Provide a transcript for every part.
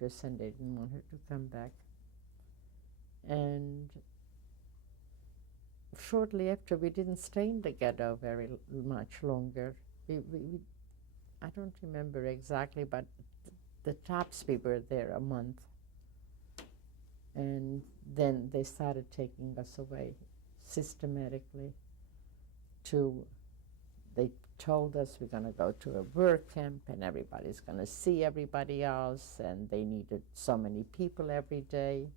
and they didn't want her to come back. And shortly after, we didn't stay in the ghetto very much longer. I don't remember exactly, but the tops we were there a month. And then they started taking us away systematically they told us we're going to go to a work camp and everybody's going to see everybody else, and they needed so many people every day.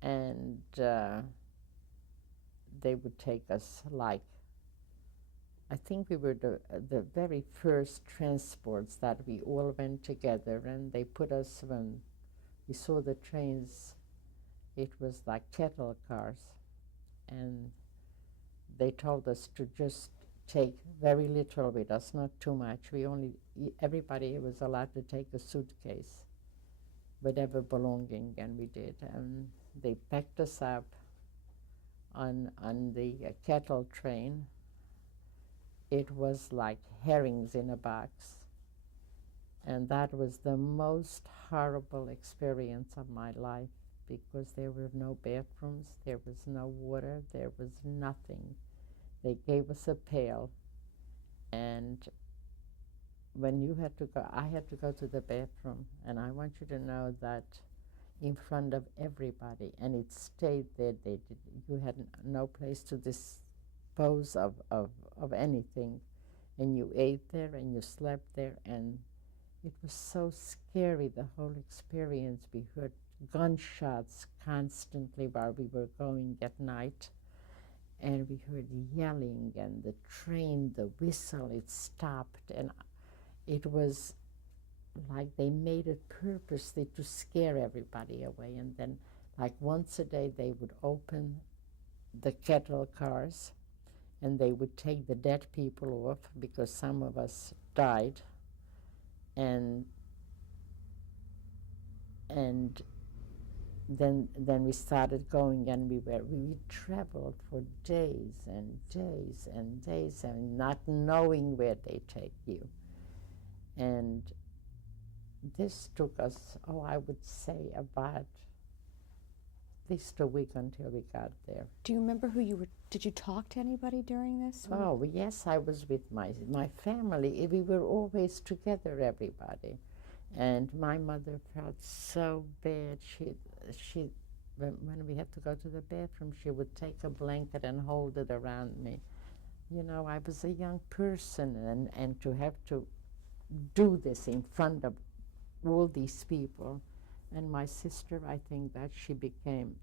And they would take us I think we were the very first transports that we all went together, and they put us, when we saw the trains, it was like cattle cars, and they told us to just take very little with us, not too much. Everybody was allowed to take a suitcase, whatever belonging, and we did. And they packed us up on the cattle train. It was like herrings in a box. And that was the most horrible experience of my life, because there were no bathrooms, there was no water, there was nothing. They gave us a pail, and when you had to go, I had to go to the bathroom, and I want you to know that in front of everybody, and it stayed there. You had no place to dispose of anything, and you ate there and you slept there, and it was so scary, the whole experience. We heard gunshots constantly while we were going at night. And we heard yelling, and the train, the whistle, it stopped. And it was like they made it purposely to scare everybody away. And then, like once a day, they would open the cattle cars, and they would take the dead people off, because some of us died. And then we started going, and we traveled for days and days and days, and not knowing where they take you. And this took us, I would say about at least a week until we got there. Do you remember did you talk to anybody during this? Oh, yes, I was with my family. We were always together, everybody. And my mother felt so bad. When we had to go to the bathroom, she would take a blanket and hold it around me. You know, I was a young person, and to have to do this in front of all these people. And my sister, I think that she became,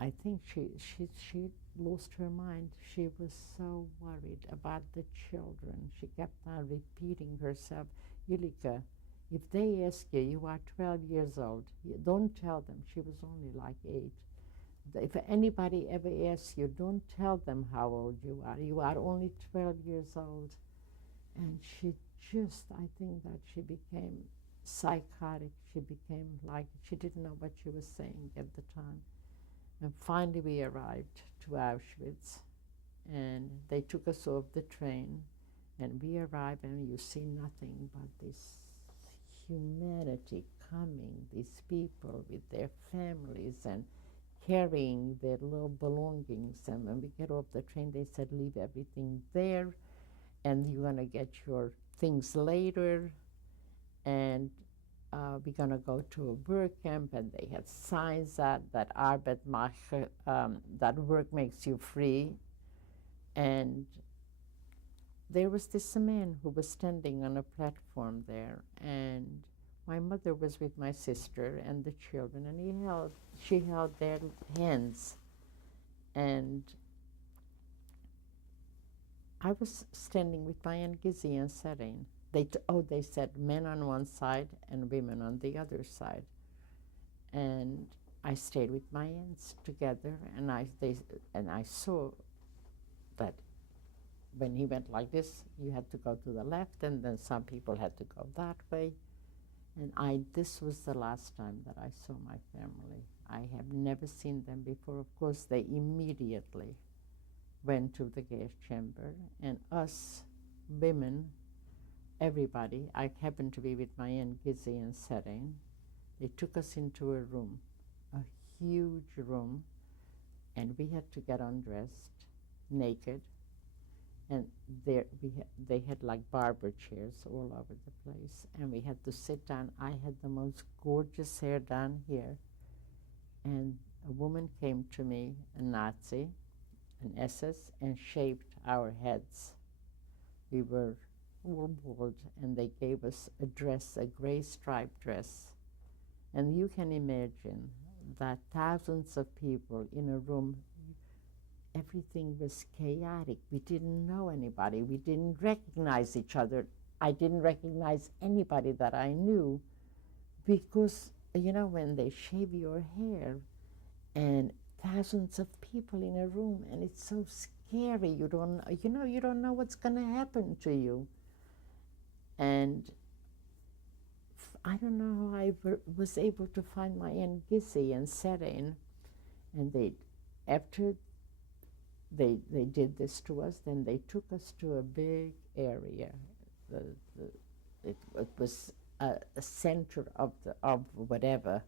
I think she lost her mind. She was so worried about the children. She kept on repeating herself, Yulika, if they ask you, you are 12 years old, don't tell them. She was only like 8. If anybody ever asks you, don't tell them how old you are. You are only 12 years old. And I think that she became psychotic. She became like, she didn't know what she was saying at the time. And finally we arrived to Auschwitz, and they took us off the train, and we arrived, and you see nothing but this humanity coming, these people with their families and carrying their little belongings. And when we get off the train, they said, leave everything there, and you're going to get your things later, and we're going to go to a work camp. And they had signs that Arbeit macht, that work makes you free. And there was this man who was standing on a platform there, and my mother was with my sister and the children, and she held their hands. And I was standing with my Aunt Gizzy and Serene. They said men on one side and women on the other side. And I stayed with my aunts together, and I saw that when he went like this, you had to go to the left, and then some people had to go that way. And this was the last time that I saw my family. I have never seen them before. Of course, they immediately went to the gas chamber, and us women, everybody. I happened to be with my Aunt Gizzy and Setting. They took us into a room, a huge room, and we had to get undressed, naked, and they had like barber chairs all over the place, and we had to sit down. I had the most gorgeous hair down here, and a woman came to me, a Nazi, an SS, and shaved our heads. We were all bald, and they gave us a dress, a gray striped dress. And you can imagine that thousands of people in a room, everything was chaotic. We didn't know anybody. We didn't recognize each other. I didn't recognize anybody that I knew because, you know, when they shave your hair and thousands of people in a room, and it's so scary. You don't know what's going to happen to you. And I don't know how I was able to find my Aunt Gizzy and Setting, and after they did this to us, then they took us to a big area. It was a center of whatever,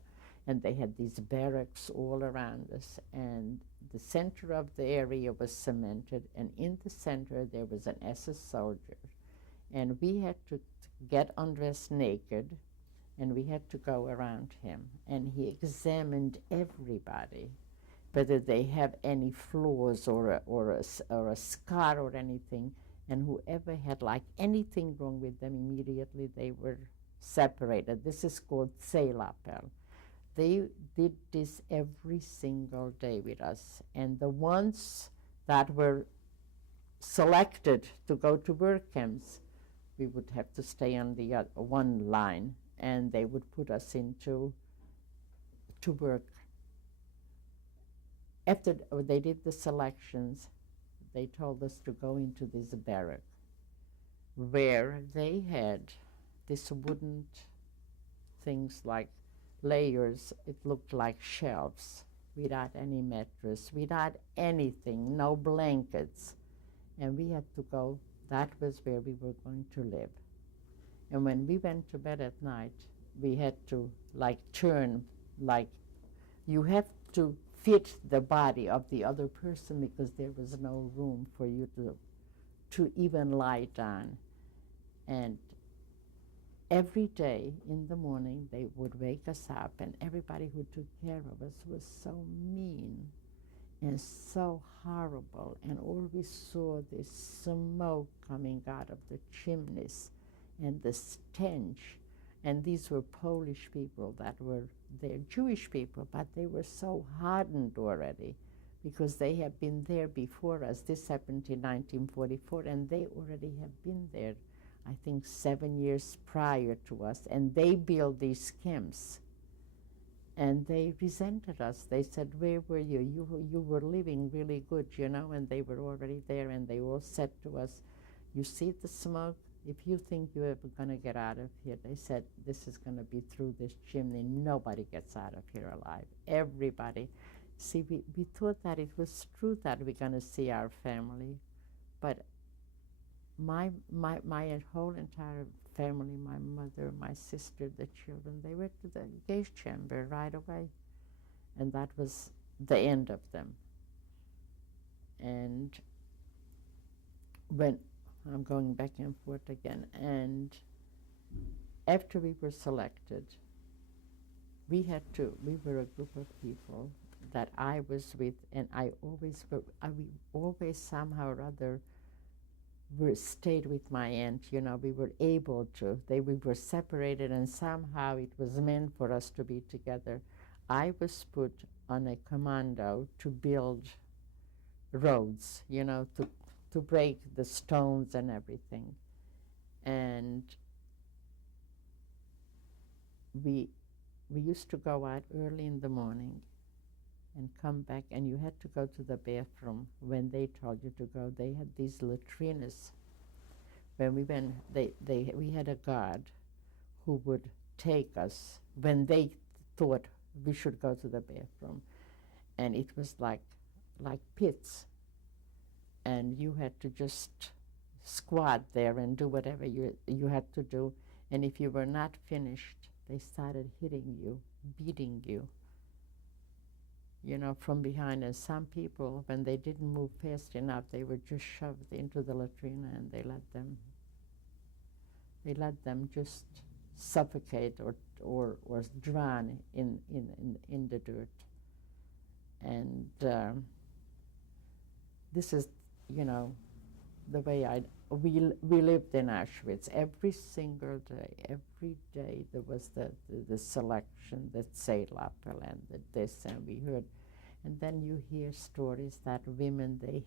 and they had these barracks all around us, and the center of the area was cemented, and in the center there was an SS soldier, and we had to get undressed naked, and we had to go around him, and he examined everybody, whether they have any flaws or a scar or anything, and whoever had like anything wrong with them, immediately they were separated. This is called Seelapel. They did this every single day with us, and the ones that were selected to go to work camps, we would have to stay on the one line, and they would put us into to work. After they did the selections, they told us to go into this barrack where they had this wooden things like layers. It looked like shelves without any mattress, without anything, no blankets. And we had to go, that was where we were going to live. And when we went to bed at night, we had to like turn, like you have to fit the body of the other person because there was no room for you to even lie down. And every day in the morning they would wake us up, and everybody who took care of us was so mean and so horrible, and all we saw this smoke coming out of the chimneys and the stench. And these were Polish people that were, they're Jewish people, but they were so hardened already because they have been there before us. This happened in 1944, and they already have been there, I think, 7 years prior to us, and they built these camps. And they resented us. They said, where were you? You were living really good, you know, and they were already there, and they all said to us, you see the smoke? If you think you're ever going to get out of here, they said, this is going to be through this chimney. Nobody gets out of here alive. Everybody. See, we thought that it was true that we're going to see our family, but my whole entire family, my mother, my sister, the children, they went to the gas chamber right away. And that was the end of them. And when I'm going back and forth again, and after we were selected, we were a group of people that I was with, and we always somehow or other stayed with my aunt. You know, we were able to. We were separated, and somehow it was meant for us to be together. I was put on a commando to build roads, you know, to break the stones and everything. And we used to go out early in the morning and come back, and you had to go to the bathroom when they told you to go. They had these latrines. When we went, we had a guard who would take us when they thought we should go to the bathroom, and it was like pits, and you had to just squat there and do whatever you had to do. And if you were not finished, they started hitting you, beating you, from behind. And some people, when they didn't move fast enough, they were just shoved into the latrina, and they let them just suffocate or drown in the dirt. And this is, the way we lived in Auschwitz every single day. Every day there was the selection, the Zelappel and this, and we heard. And then you hear stories that women, they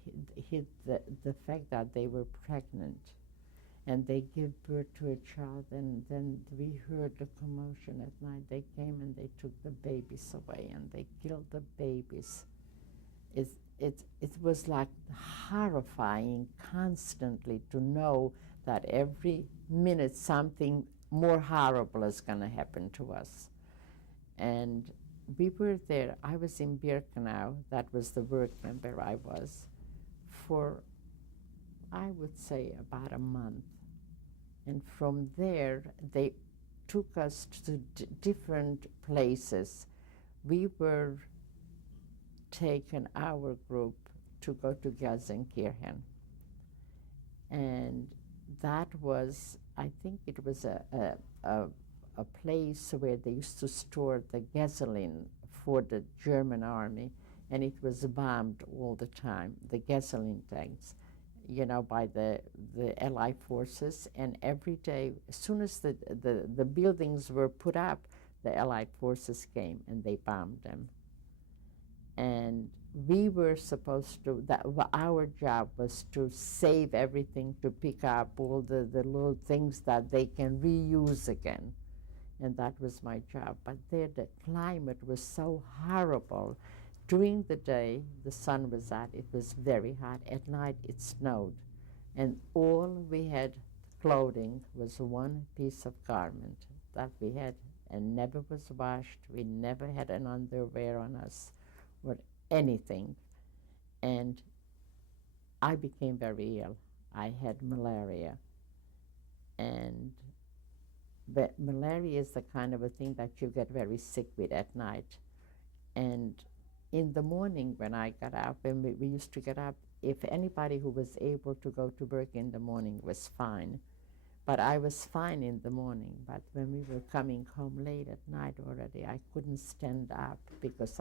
hid the fact that they were pregnant, and they give birth to a child, and then we heard the commotion at night. They came and they took the babies away, and they killed the babies. It was like horrifying constantly to know that every minute something more horrible is going to happen to us. And we were there. I was in Birkenau. That was the work camp where I was for, I would say, about a month. And from there, they took us to different places. We were taken, our group, to go to Gelsenkirchen. And that was, I think it was a place where they used to store the gasoline for the German army, and it was bombed all the time, the gasoline tanks, by the Allied forces. And every day, as soon as the buildings were put up, the Allied forces came and they bombed them. And we were supposed to, our job was to save everything, to pick up all the little things that they can reuse again. And that was my job. But there, the climate was so horrible. During the day, the sun was out. It was very hot. At night, it snowed. And all we had clothing was one piece of garment that we had, and never was washed. We never had an underwear on us or anything. And I became very ill. I had malaria. And malaria is the kind of a thing that you get very sick with at night. And in the morning when I got up, and we used to get up, if anybody who was able to go to work in the morning was fine. But I was fine in the morning. But when we were coming home late at night already, I couldn't stand up because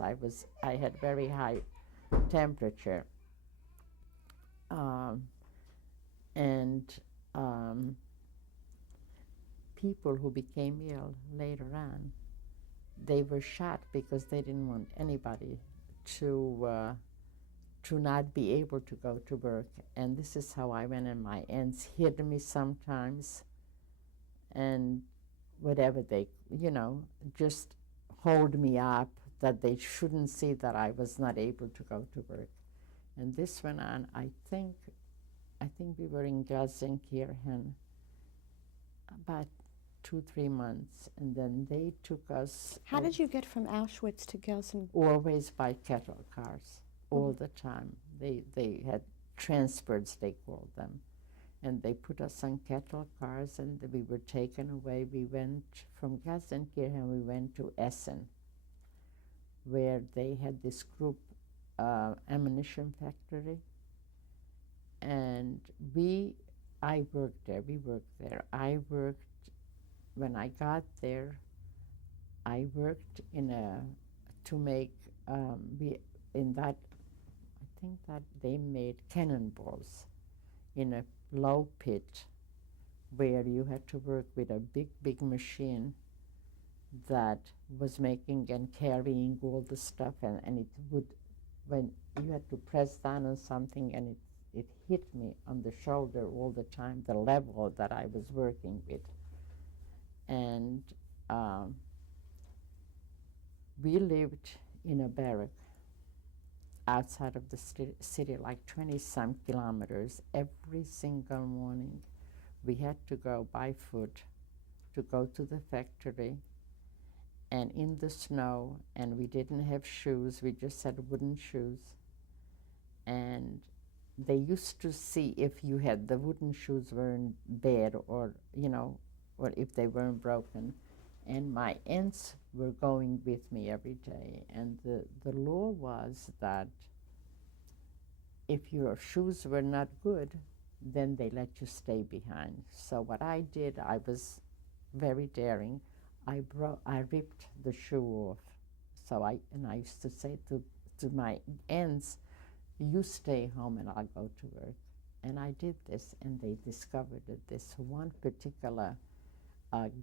I had very high temperature. People who became ill later on, they were shot because they didn't want anybody to not be able to go to work. And this is how I went, and my aunts hid me sometimes, and whatever they, just hold me up, that they shouldn't see that I was not able to go to work. And this went on, I think we were in Gelsenkirchen about 2-3 months, and then they took us. How did you get from Auschwitz to Gelsenkirchen? Always by cattle cars, all the time. They had transports, they called them. And they put us on cattle cars, and we were taken away. We went from Gelsenkirchen, we went to Essen, where they had this group ammunition factory. And I worked there, we worked there. When I got there, I worked to make, I think that they made cannonballs in a low pit where you had to work with a big machine that was making and carrying all the stuff, and it would, when you had to press down on something, and it hit me on the shoulder all the time, the level that I was working with. And we lived in a barrack outside of the city, like 20-some kilometers. Every single morning we had to go by foot to go to the factory, and in the snow, and we didn't have shoes, we just had wooden shoes. And they used to see if you had the wooden shoes weren't bad, or or if they weren't broken. And my aunts were going with me every day, and the law was that if your shoes were not good, then they let you stay behind. So what I did, I was very daring. I ripped the shoe off. So I used to say to my aunts, "You stay home and I'll go to work." And I did this, and they discovered that this one particular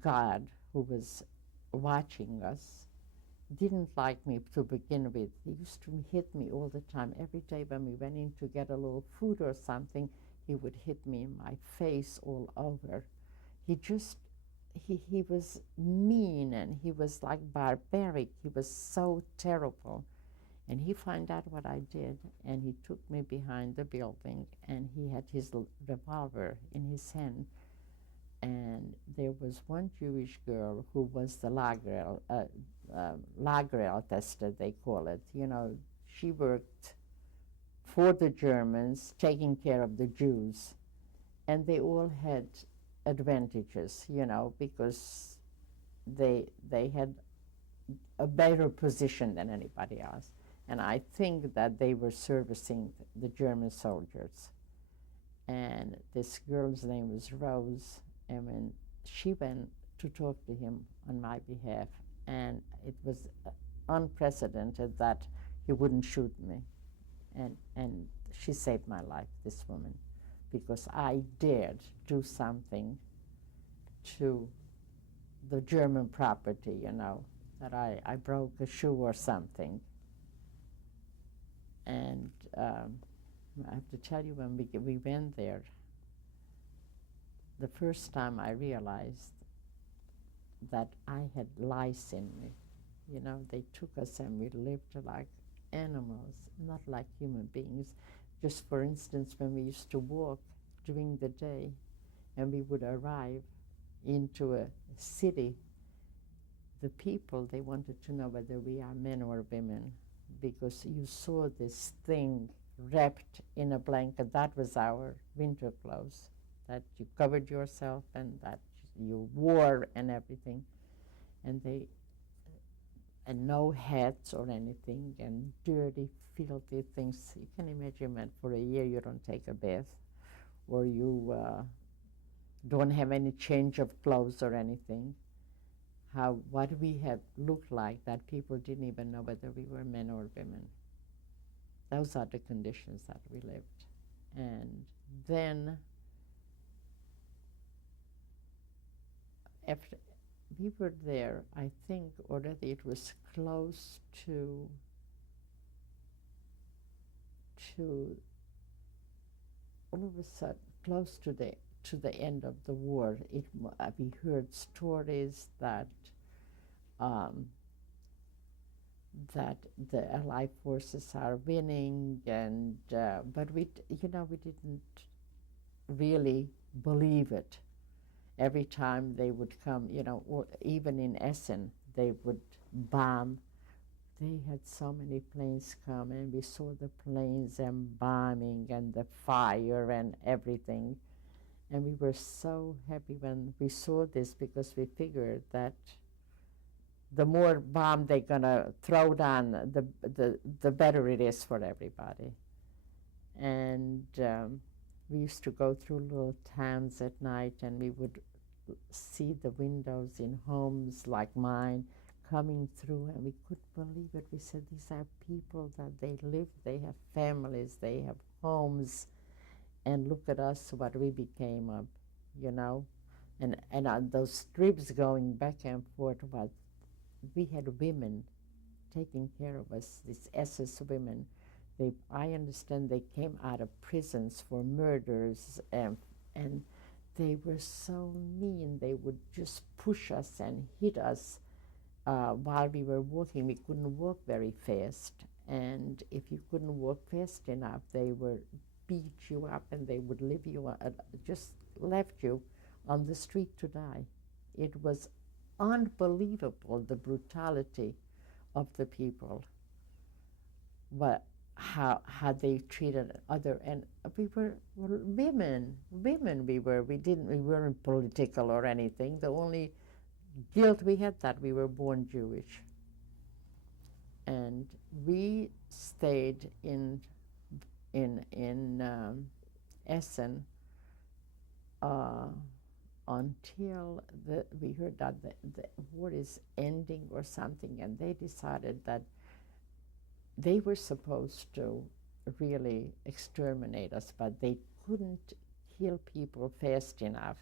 guard who was watching us didn't like me to begin with. He used to hit me all the time. Every day when we went in to get a little food or something, he would hit me in my face all over. He just, he was mean, and he was like barbaric. He was so terrible. And he found out what I did, and he took me behind the building, and he had his revolver in his hand. And there was one Jewish girl who was the Lagerl tester, they call it. She worked for the Germans, taking care of the Jews. And they all had advantages, because they had a better position than anybody else. And I think that they were servicing the German soldiers. And this girl's name was Rose, and when she went to talk to him on my behalf, and it was unprecedented that he wouldn't shoot me. And she saved my life, this woman, because I dared do something to the German property, that I broke a shoe or something. And I have to tell you, when we went there, the first time I realized that I had lice in me. They took us and we lived like animals, not like human beings. Just for instance, when we used to walk during the day and we would arrive into a city, the people, they wanted to know whether we are men or women, because you saw this thing wrapped in a blanket. That was our winter clothes, that you covered yourself and that you wore and everything. And no hats or anything, and dirty, filthy things. You can imagine that for a year you don't take a bath, or you don't have any change of clothes or anything. What we had looked like, that people didn't even know whether we were men or women. Those are the conditions that we lived. And then after we were there, I think already it was close to all of a sudden, close to the end of the war. We heard stories that that the Allied forces are winning, and but we didn't really believe it. Every time they would come, or even in Essen, they would bomb. They had so many planes come, and we saw the planes and bombing and the fire and everything. And we were so happy when we saw this, because we figured that the more bomb they're gonna throw down, the better it is for everybody. And we used to go through little towns at night, and we would see the windows in homes like mine coming through, and we couldn't believe it. We said, these are people that they live, they have families, they have homes, and look at us, what we became of, And on those strips going back and forth, we had women taking care of us, these SS women. I understand they came out of prisons for murders, and they were so mean. They would just push us and hit us while we were walking. We couldn't walk very fast, and if you couldn't walk fast enough, they would beat you up, and they would leave you, just left you on the street to die. It was unbelievable, the brutality of the people. But how they treated other, and we were women. We weren't political or anything. The only guilt we had that we were born Jewish, and we stayed in Essen uh, until we heard that the war is ending or something, and they decided that they were supposed to really exterminate us, but they couldn't kill people fast enough.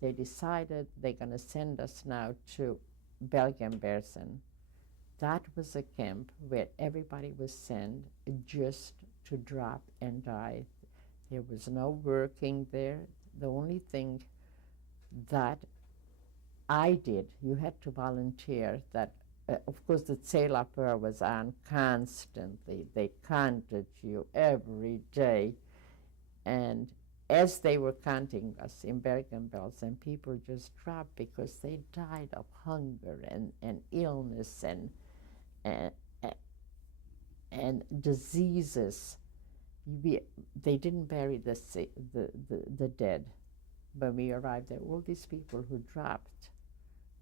They decided they're going to send us now to Bergen-Belsen. That was a camp where everybody was sent just to drop and die. There was no working there. The only thing that I did, you had to volunteer, that of course the Zählerchor was on constantly. They counted you every day, and as they were counting us in Bergen-Belsen, people just dropped because they died of hunger and illness and diseases. They didn't bury the dead. When we arrived there, all these people who dropped,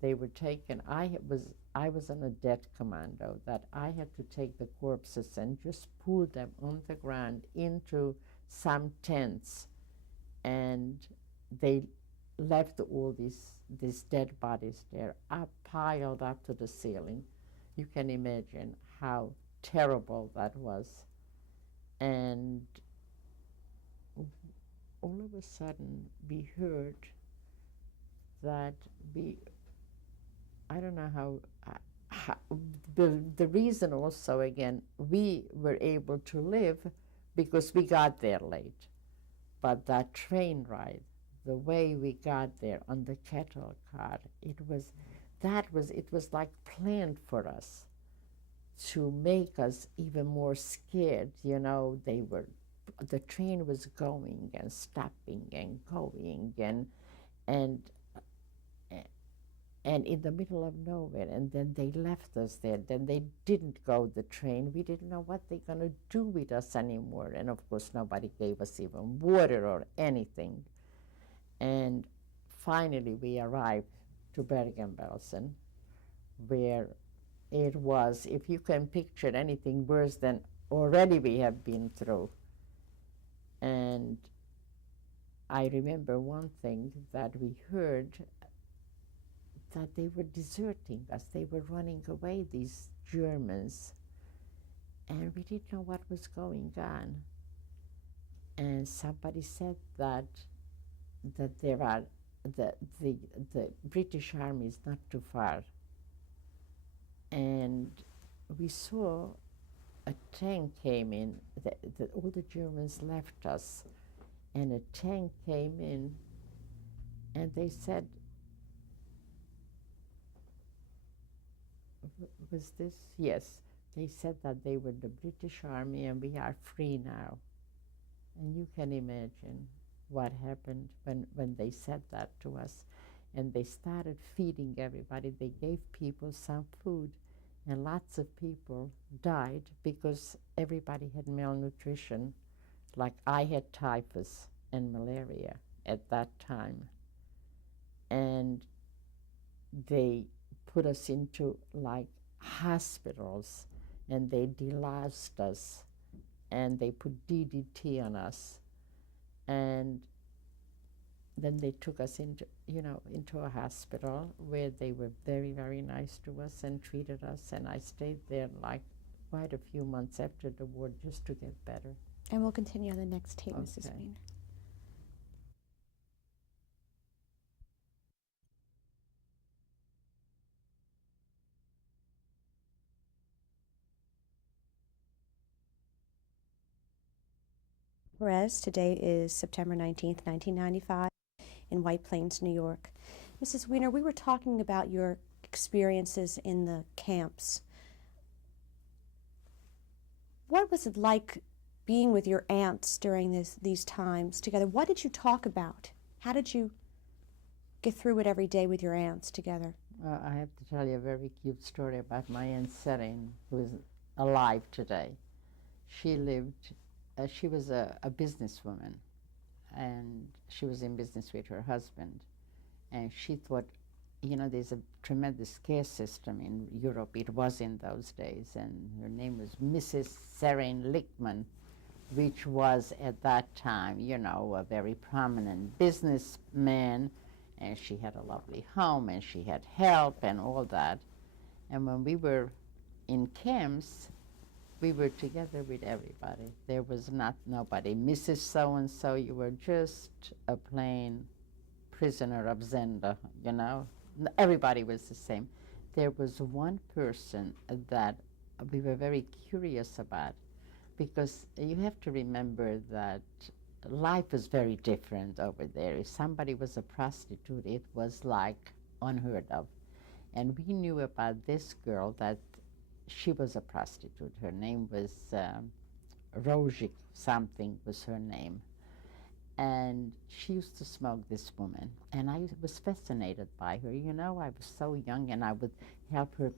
they were taken. I was on a death commando that I had to take the corpses and just pull them on the ground into some tents, and they left all these dead bodies there, piled up to the ceiling. You can imagine how terrible that was. And all of a sudden we heard that I don't know how the reason also, again, we were able to live because we got there late. But that train ride, the way we got there on the cattle cart, it was like planned for us to make us even more scared. You know, the train was going and stopping and going and in the middle of nowhere, and then they left us there. Then they didn't go the train. We didn't know what they're going to do with us anymore. And of course, nobody gave us even water or anything. And finally, we arrived to Bergen-Belsen, where it was, if you can picture anything worse than already we have been through. And I remember one thing that we heard, that they were deserting us. They were running away, these Germans, and we didn't know what was going on. And somebody said that there are the British Army is not too far, and we saw a tank came in. All the Germans left us, and a tank came in, and they said, was this? Yes. They said that they were the British Army and we are free now. And you can imagine what happened when they said that to us. And they started feeding everybody. They gave people some food, and lots of people died because everybody had malnutrition. Like I had typhus and malaria at that time. And they put us into like hospitals, and they deloused us, and they put DDT on us, and then they took us into a hospital where they were very, very nice to us and treated us, and I stayed there like quite a few months after the war just to get better. And we'll continue on the next tape, okay. Mrs. Weiner. Perez. Today is September 19th, 1995, in White Plains, New York. Mrs. Weiner, we were talking about your experiences in the camps. What was it like being with your aunts during these times together? What did you talk about? How did you get through it every day with your aunts together? I have to tell you a very cute story about my Aunt Serene, who is alive today. She lived, she was a businesswoman, and she was in business with her husband. And she thought, you know, there's a tremendous care system in Europe. It was in those days. And her name was Mrs. Serene Lichtman, which was at that time, you know, a very prominent businessman. And she had a lovely home, and she had help and all that. And when we were in camps, we were together with everybody. There was not nobody, Mrs. So-and-so, you were just a plain prisoner of Zenda, you know. Everybody was the same. There was one person that we were very curious about, because you have to remember that life was very different over there. If somebody was a prostitute, it was like unheard of. And we knew about this girl that she was a prostitute. Her name was Rozik something was her name. And she used to smoke, this woman. And I was fascinated by her. You know, I was so young, and I would help her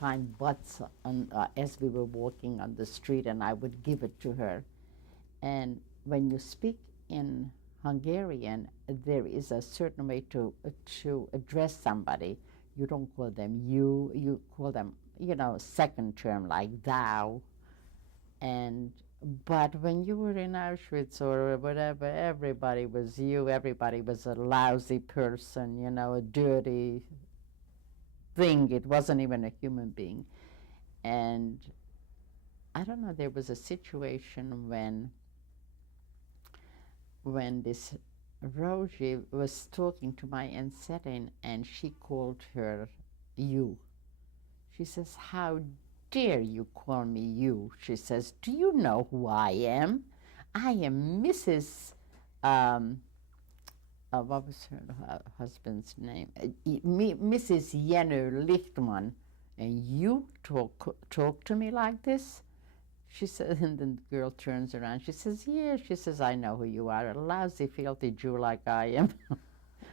find butts on, as we were walking on the street, and I would give it to her. And when you speak in Hungarian, there is a certain way to address somebody. You don't call them you, you call them, you know, second term like thou. And but when you were in Auschwitz or whatever, everybody was you. Everybody was a lousy person, you know, a dirty thing. It wasn't even a human being. And I don't know, there was a situation when this Rosie was talking to my Aunt Setting, and she called her you. She says, "How dare you call me you?" She says, "Do you know who I am? I am Mrs. What was her husband's name? Mrs. Jenner Lichtman. And you talk to me like this?" She said, and then the girl turns around. She says, "Yeah." She says, "I know who you are, a lousy, filthy Jew like I am."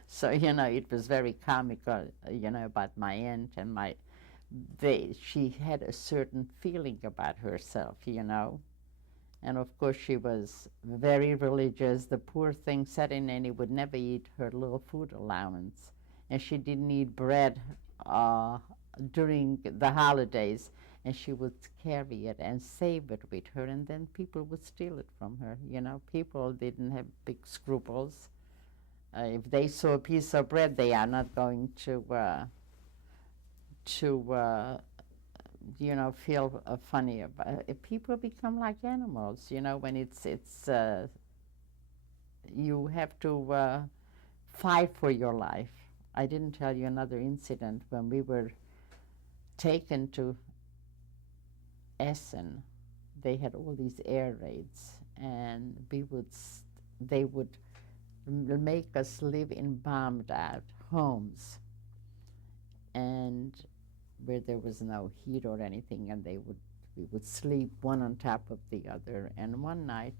So, you know, it was very comical, you know, about my aunt and she had a certain feeling about herself, you know. And of course she was very religious. The poor thing said in Nanny would never eat her little food allowance. And she didn't eat bread during the holidays. And she would carry it and save it with her, and then people would steal it from her. You know, people didn't have big scruples. If they saw a piece of bread, they are not going to you know, feel funny about it. People become like animals, you know, when it's you have to fight for your life. I didn't tell you another incident when we were taken to Essen. They had all these air raids, and they would make us live in bombed out homes, and where there was no heat or anything, and we would sleep one on top of the other. And one night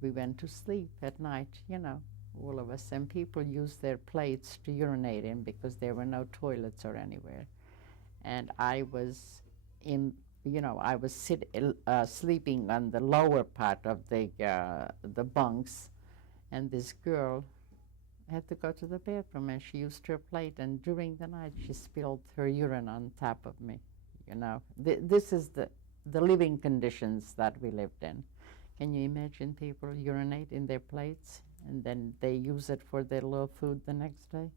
we went to sleep at night, you know, all of us, and people used their plates to urinate in because there were no toilets or anywhere. And I was sleeping on the lower part of the bunks, and this girl had to go to the bathroom, and she used her plate, and during the night she spilled her urine on top of me, you know. This is the living conditions that we lived in. Can you imagine people urinate in their plates, and then they use it for their little food the next day?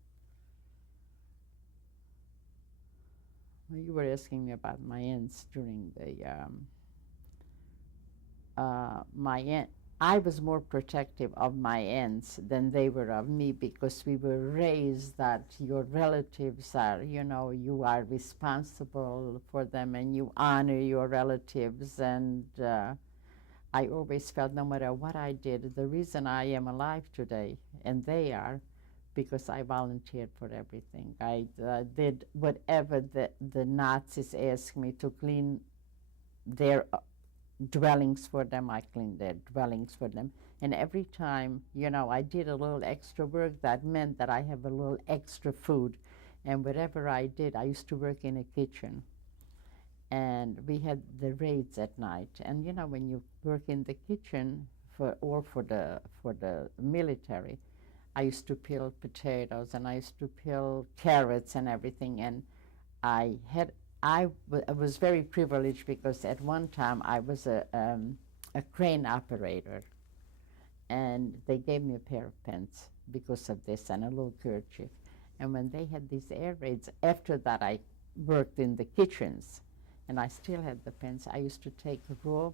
Well, you were asking me about my aunts during my aunt. I was more protective of my aunts than they were of me, because we were raised that your relatives are, you know, you are responsible for them and you honor your relatives. And I always felt no matter what I did, the reason I am alive today, and they are, because I volunteered for everything. I did whatever the Nazis asked me to clean their dwellings for them. I cleaned their dwellings for them. And every time, you know, I did a little extra work, that meant that I have a little extra food. And whatever I did, I used to work in a kitchen. and we had the raids at night. And you know, when you work in the kitchen for the military, I used to peel potatoes and I used to peel carrots and everything. And I had I was very privileged because at one time I was a crane operator, and they gave me a pair of pants because of this and a little kerchief. And when they had these air raids, after that I worked in the kitchens, and I still had the pants. I used to take raw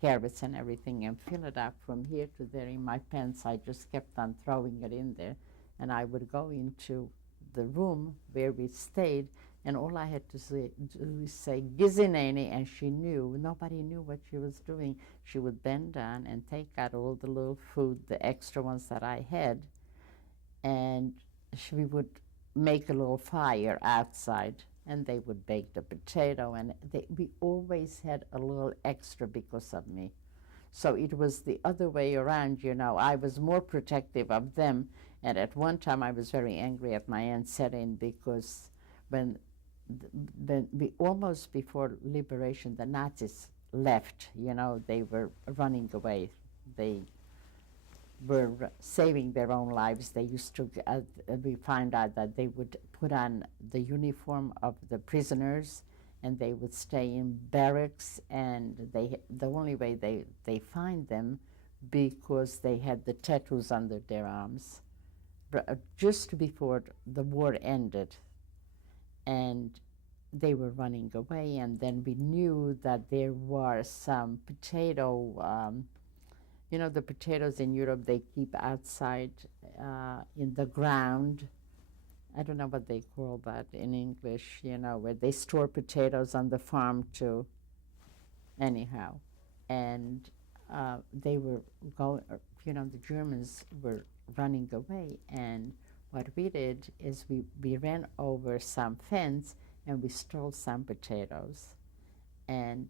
carrots and everything and fill it up from here to there in my pants. I just kept on throwing it in there, and I would go into the room where we stayed, and all I had to do is say Gizinene, and she knew. Nobody knew what she was doing. She would bend down and take out all the little food, the extra ones that I had, and we would make a little fire outside, and they would bake the potato, and we always had a little extra because of me. So it was the other way around, you know. I was more protective of them, and at one time I was very angry at my Aunt Serin because when we almost before liberation, the Nazis left, you know, they were running away. They were saving their own lives. They used to, we found out that they would put on the uniform of the prisoners and they would stay in barracks, and the only way they find them because they had the tattoos under their arms just before the war ended, and they were running away. And then we knew that there were some you know, the potatoes in Europe they keep outside in the ground. I don't know what they call that in English, you know, where they store potatoes on the farm too. Anyhow, and they were going, you know, the Germans were running away, and what we did is we ran over some fence and we stole some potatoes, and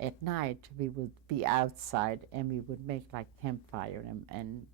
at night we would be outside and we would make like campfire, and